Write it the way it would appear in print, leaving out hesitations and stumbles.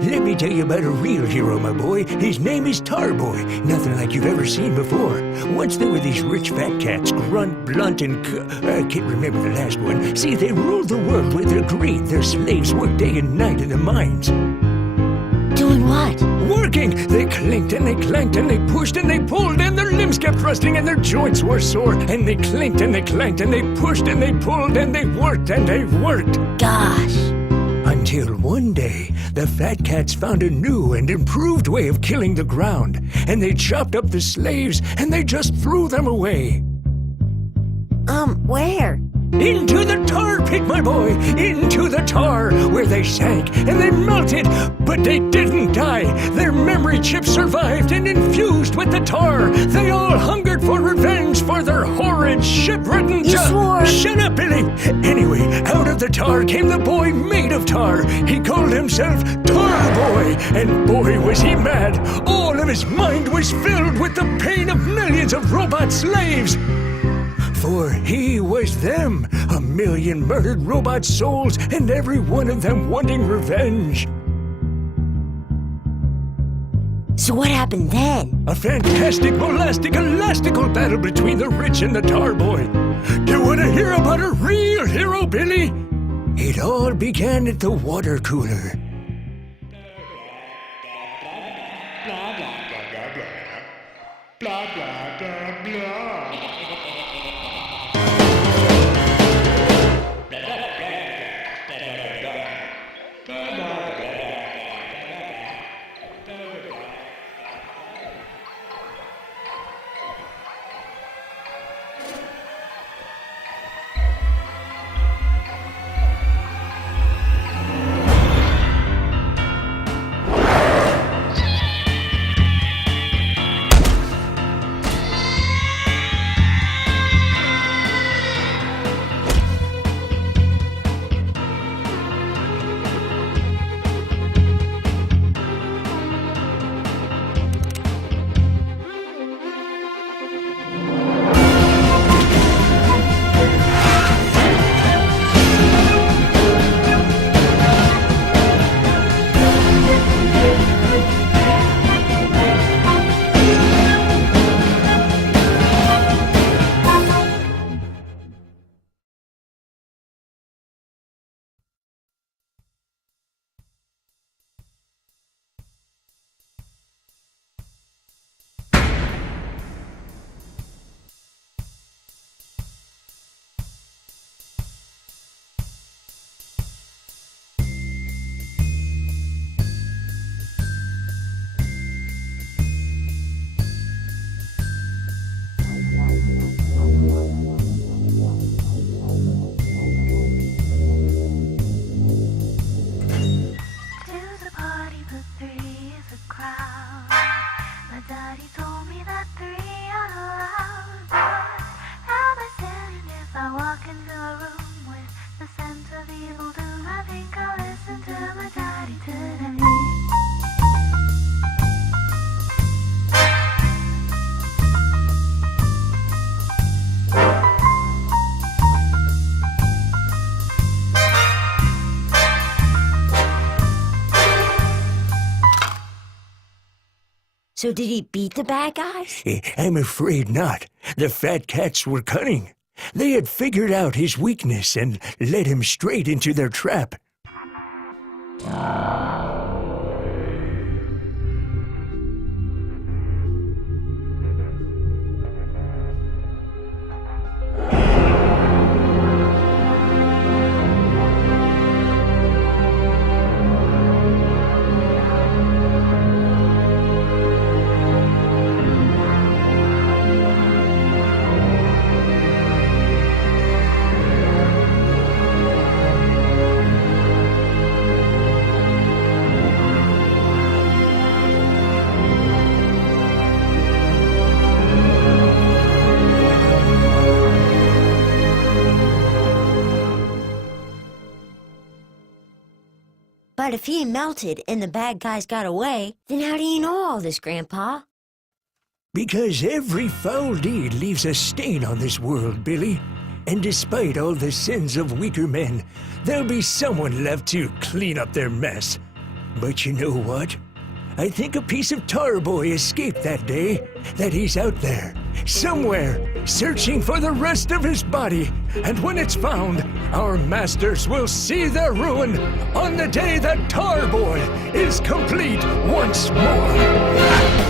Let me tell you about a real hero, my boy. His name is Tarboy. Nothing like you've ever seen before. Once there were these rich fat cats, Grunt, Blunt, and I can't remember the last one. See, they ruled the world with their greed. Their slaves worked day and night in the mines. Doing what? Working! They clinked and they clanked and they pushed and they pulled and their limbs kept rusting and their joints were sore. And they clinked and they clanked and they pushed and they pulled and they worked and they worked. Gosh. Until one day, the fat cats found a new and improved way of killing the ground. And they chopped up the slaves and they just threw them away. Where? Into the tar pit, my boy! Into the tar, where they sank and they melted, but they didn't die. Their memory chips survived and infused with the tar. They all hungered for revenge for their horrid, ship-ridden You swore! Shut up, Billy! Anyway, out of the tar came the boy made of tar. He called himself Tarboy, and boy was he mad. All of his mind was filled with the pain of millions of robot slaves. For he was them, 1,000,000 murdered robot souls, and every one of them wanting revenge. So what happened then? A fantastic, molastic, elastical battle between the rich and the Tarboy. Do you want to hear about a real hero, Billy? It all began at the water cooler. Blah, blah, blah, blah, blah. Blah, blah, blah, blah. So did he beat the bad guys? I'm afraid not. The fat cats were cunning. They had figured out his weakness and led him straight into their trap. But if he melted and the bad guys got away, then how do you know all this, Grandpa? Because every foul deed leaves a stain on this world, Billy. And despite all the sins of weaker men, there'll be someone left to clean up their mess. But you know what? I think a piece of Tarboy escaped that day, that he's out there, somewhere, searching for the rest of his body. And when it's found, our masters will see their ruin on the day that Tarboy is complete once more.